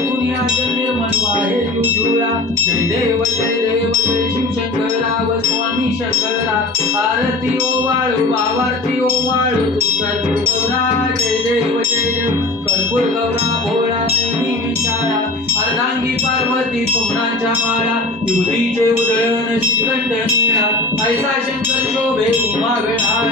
दुनिया निर्मत्वा हे युजुळा जय देव जय देव जय शिवशंकरा व स्वामी शंकरा आरती ओ वाळू वावारती ओ वाळू कर्पूर जय देव जय देव कर्पूर गौरा भोळा नेहमी विचारा अर्धांगी पार्वती सोमनाच्या माळा युवतीचे उदळन श्रीकंठ निळा ऐसा शंकर शोभे उमा वेळा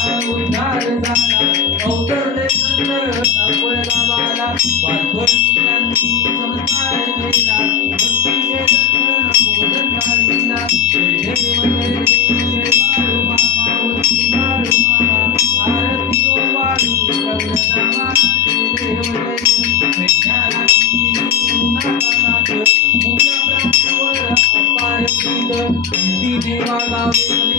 उद्धार झाला अवतरले संत सापळ गावाला वाढतोय चमत्कार केला भक्तीचे दर्शन भोजन थाळीला बाळू मामा उद्धी बाळू मामा आरती ओ बाळू प्रवृत्ता देव विज्ञाना मुख्य प्राणीवर अपार कीर्ती देवा गावे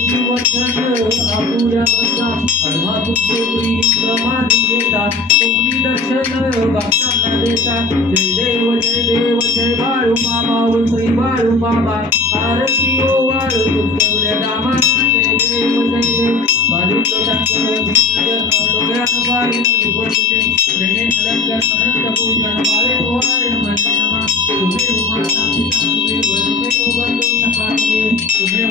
सूर्य बसला हनुमा तुमचे प्रिय समाधी घेता कोकणी दर्शन भक्तांना देता जय देव जय देव जय बाळू मामा वसई बाळू मामा आरती ओ वाळू तुमच्या दामा जय देव जय देव बालिक डोळ्यात बाळी रूप तुझे प्रेमे अलंकार अनंत पूजन मारे ओ आरण मने नमः तुम्हें उमा सांगिता तुम्हें वरमे ओ बंधु सखा तुम्हें तुम्हें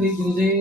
你做的。